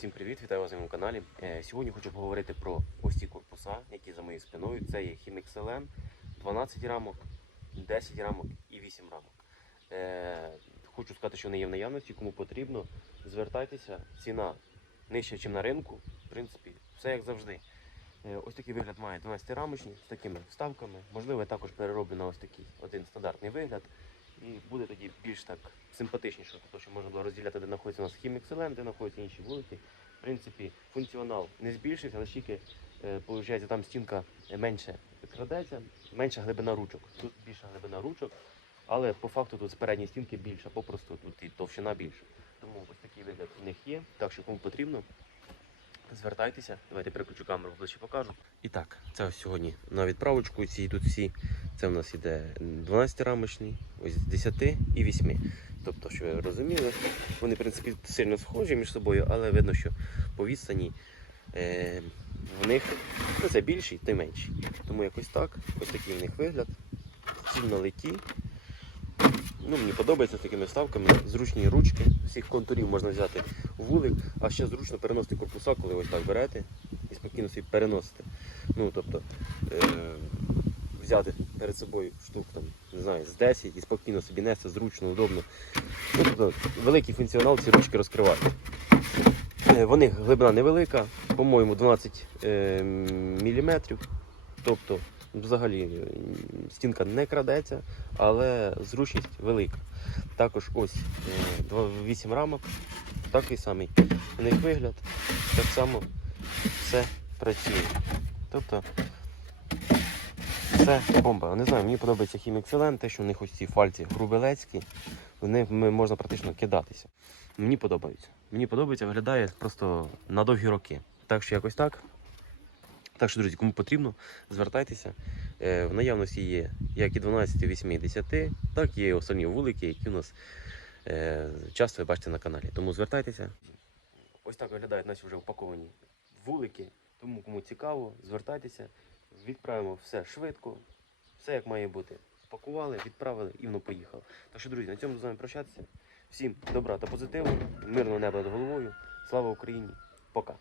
Всім привіт, вітаю вас на моєму каналі. Е, Сьогодні хочу поговорити про ось ці корпуса, які за моєю спиною. Це є LM, 12 рамок, 10 рамок і 8 рамок. Е, Хочу сказати, що вони є в наявності, кому потрібно, звертайтеся. Ціна нижча, ніж на ринку. В принципі, все як завжди. Е, Ось такий вигляд має 12 рамочні з такими вставками. Можливо, я також перероблю на ось такий один стандартний вигляд. І буде тоді більш так симпатичніше, тобто, що можна було розділяти, де знаходиться у нас LM, де знаходяться інші вулики. В принципі, функціонал не збільшився, наскільки е, виходить, там стінка менше крадеться, менша глибина ручок. Тут більша глибина ручок, але по факту тут з передньої стінки більша, попросту тут і товщина більша. Тому ось такий вигляд у них є. Так що кому потрібно, звертайтеся. Давайте переключу камеру ближче покажу. І так, це ось сьогодні на відправочку. Ці йдуть всі. Це в нас іде 12-рамочний, ось 10 і 8. Тобто, що ви розуміли, вони в принципі сильно схожі між собою, але видно, що по відстані е, в них ну, це більший, то й менший. Тому якось так, ось такий в них вигляд. Всі на. Ну, мені подобається з такими вставками, зручні ручки, всіх контурів можна взяти вулик, а ще зручно переносити корпуса, коли ось так берете і спокійно собі переносите. Ну, тобто, е, взяти перед собою штук там, не знаю, з 10 і спокійно собі нести, зручно, удобно. Ну, тобто, великий функціонал ці ручки розкривають. Е, Вони глибина невелика, по-моєму, 12 е, мм. Тобто, взагалі, е, стінка не крадеться, але зручність велика. Також ось е, 8 рамок, такий самий у них вигляд, так само все працює. Тобто це бомба. Не знаю, мені подобається LM, те, що у них ось ці фальці грубелецькі, в них можна практично кидатися. Мені подобається. Мені подобається, виглядає просто на довгі роки. Так що якось так. Так що, друзі, кому потрібно, звертайтеся. Е, В наявності є як і 12, 8, і 10, так і остальні вулики, які у нас е, часто ви бачите на каналі. Тому звертайтеся. Ось так виглядають наші вже упаковані вулики. Тому кому цікаво, звертайтеся, відправимо все швидко, все як має бути. Пакували, відправили і воно поїхало. Так що, друзі, на цьому з вами прощатися. Всім добра та позитиву, мирного неба над головою. Слава Україні! Пока!